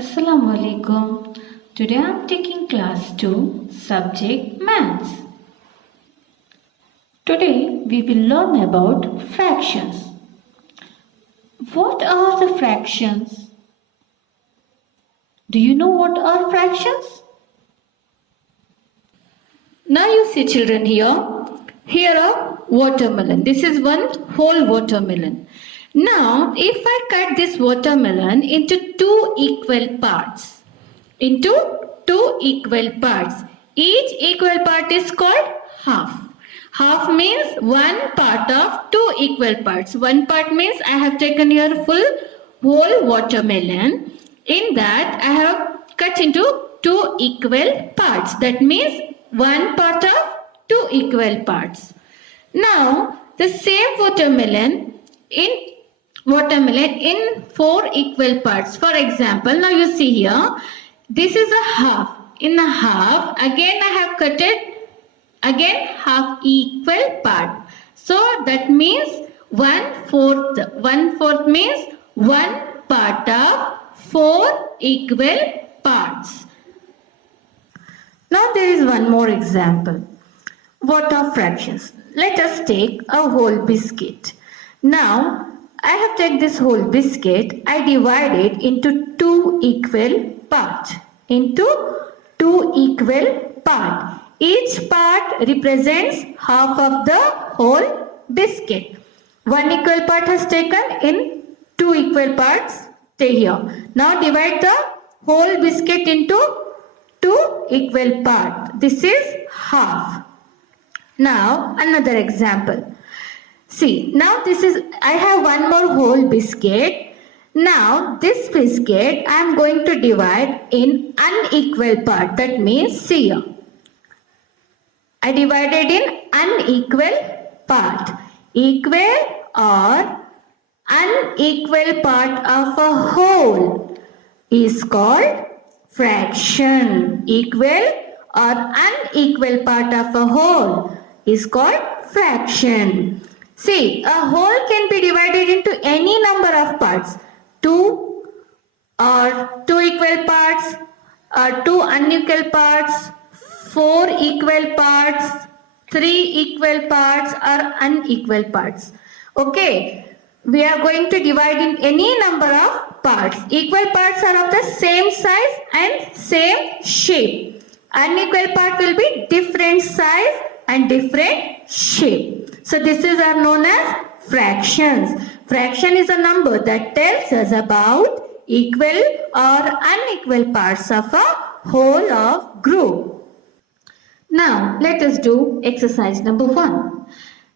Assalamu alaikum. Today I am taking class 2, subject maths. Today we will learn about fractions. What are the fractions? Do you know what are fractions? Now you see children here are watermelon. This is one whole watermelon. Now if I cut this watermelon into two equal parts, each equal part is called half. Half means one part of two equal parts. One part means I have taken here whole watermelon. In that I have cut into two equal parts. That means one part of two equal parts. Now the same watermelon in four equal parts. For example, now you see here, this is a half. In a half, again I have cut it, again half equal part. So that means 1/4. 1/4 means one part of four equal parts. Now there is one more example. What are fractions? Let us take a whole biscuit. Now I have taken this whole biscuit, I divide it into two equal parts. Each part represents half of the whole biscuit. One equal part has taken in two equal parts. Stay here. Now divide the whole biscuit into two equal parts. This is half. Now another example. See, now I have one more whole biscuit. Now this biscuit I am going to divide in unequal part. That means see here. I divided in unequal part. Equal or unequal part of a whole is called fraction. Equal or unequal part of a whole is called fraction. See, a whole can be divided into any number of parts. Two equal parts, or two unequal parts, four equal parts, three equal parts, or unequal parts. Okay, we are going to divide in any number of parts. Equal parts are of the same size and same shape. Unequal part will be different size and different shape. So this are known as fractions. Fraction is a number that tells us about equal or unequal parts of a whole of group. Now let us do exercise number 1.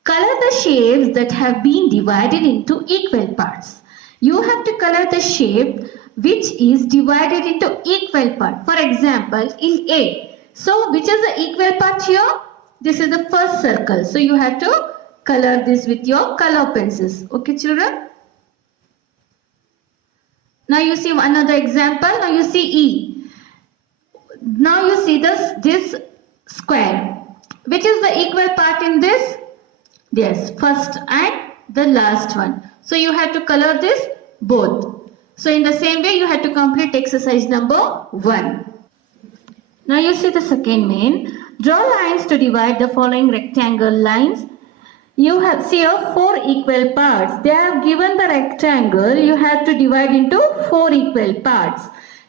Color the shapes that have been divided into equal parts. You have to color the shape which is divided into equal parts. For example, in A. So which is the equal part here? This is the first circle. So you have to color this with your color pencils. Okay, children? Now you see another example. Now you see E. Now you see this square. Which is the equal part in this? Yes, first and the last one. So you have to color this both. So in the same way you have to complete exercise number 1. Now you see the second main. Draw lines to divide the following rectangle lines. You have here 4 equal parts. They have given the rectangle. You have to divide into 4 equal parts.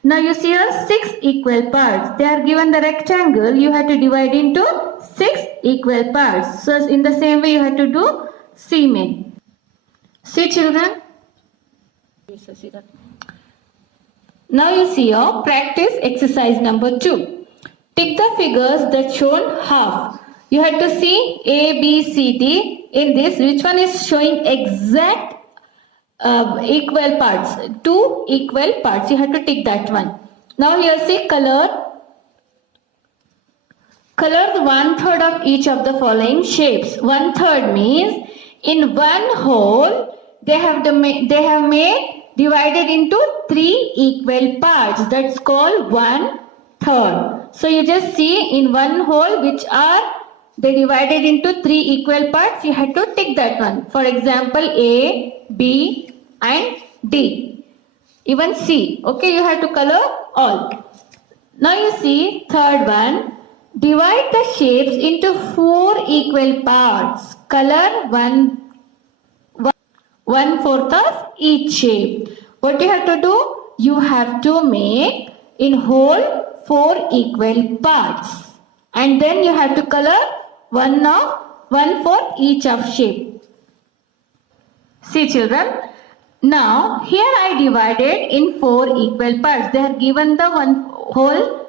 Now you see here 6 equal parts. They are given the rectangle. You have to divide into 6 equal parts. So in the same way you have to do C main. See children? Yes, I see that. Now you see here practice exercise number 2. Tick the figures that shown half. You have to see A, B, C, D. In this, which one is showing exact equal parts? 2 equal parts. You have to tick that one. Now here see color. Color the 1/3 of each of the following shapes. 1/3 means in one whole they have made divided into 3 equal parts. That's called 1/3. So you just see in one whole which are they divided into 3 equal parts. You have to tick that one. For example, A, B and D. Even C. Okay, you have to color all. Now you see third one. Divide the shapes into 4 equal parts. Color one fourth of each shape. What you have to do? You have to make in whole 4 equal parts. And then you have to color one for each of shape. See children. Now here I divided in 4 equal parts. They are given the one whole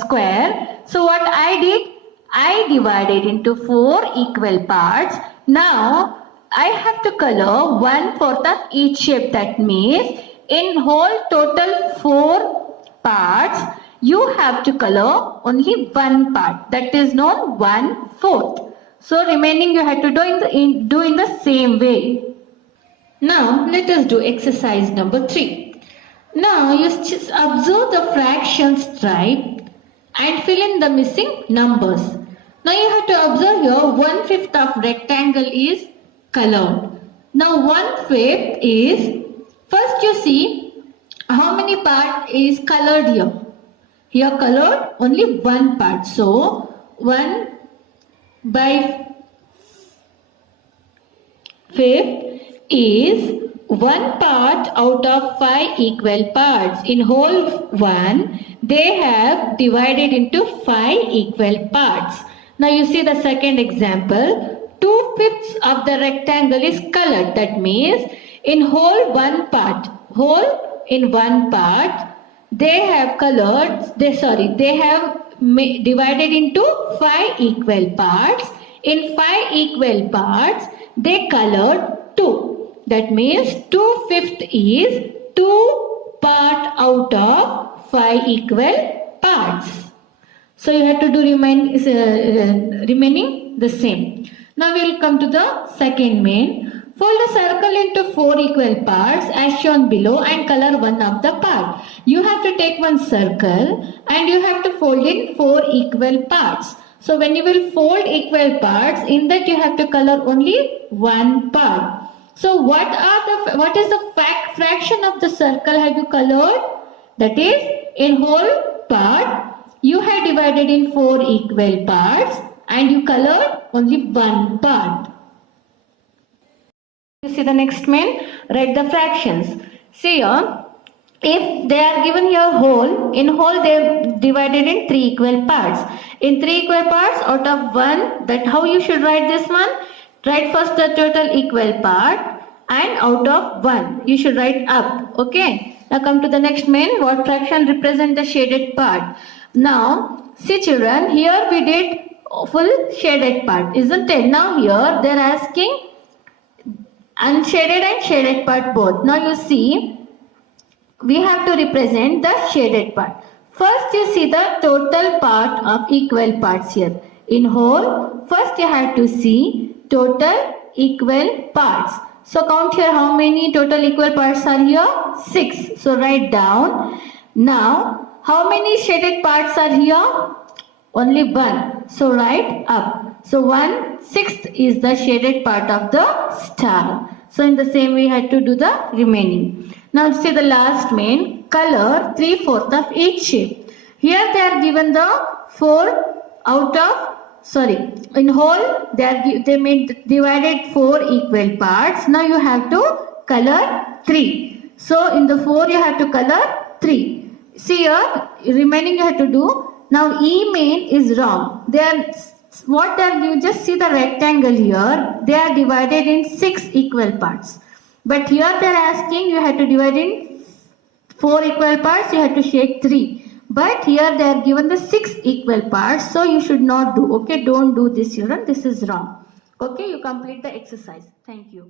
square. So what I did? I divided into 4 equal parts. Now I have to color one fourth of each shape. That means in whole total 4 parts, you have to color only one part. That is known 1/4. So remaining you have to do in the same way. Now let us do exercise number 3. Now you just observe the fractions type and fill in the missing numbers. Now you have to observe here 1/5 of rectangle is colored. Now 1/5 is, first you see how many part is colored here. Here colored only one part. So 1/5 is one part out of 5 equal parts. In whole one, they have divided into 5 equal parts. Now you see the second example. 2/5 of the rectangle is colored. That means in whole one part, they have divided into 5 equal parts. In 5 equal parts, they colored 2. That means 2/5 is 2 part out of 5 equal parts. So you have to do remaining the same. Now we will come to the second main. Fold a circle into 4 equal parts as shown below and color one of the part. You have to take one circle and you have to fold in 4 equal parts. So when you will fold equal parts, in that you have to color only one part. So what is the fraction of the circle have you colored? That is, in whole part you have divided in 4 equal parts and you colored only one part. You see the next main, write the fractions. See here, if they are given here whole, in whole they are divided in 3 equal parts. In 3 equal parts out of 1, that how you should write this one? Write first the total equal part and out of 1 you should write up. Okay. Now come to the next main. What fraction represent the shaded part? Now see children, here we did full shaded part, isn't it? Now here they are asking unshaded and shaded part both. Now you see, we have to represent the shaded part. First you see the total part of equal parts here. In whole, first you have to see total equal parts. So count here how many total equal parts are here? 6. So write down. Now how many shaded parts are here? Only 1. So write up. So 1/6 is the shaded part of the star. So in the same way, you have to do the remaining. Now see the last main, color 3/4 of each shape. Here they are given the 4 out of, in whole they made divided 4 equal parts. Now you have to color 3. So in the 4 you have to color 3. See here, remaining you have to do. Now E main is wrong. You just see the rectangle here. They are divided in 6 equal parts. But here they are asking you have to divide in 4 equal parts. You have to shake 3. But here they are given the 6 equal parts. So you should not do. Okay, don't do this children. This is wrong. Okay, you complete the exercise. Thank you.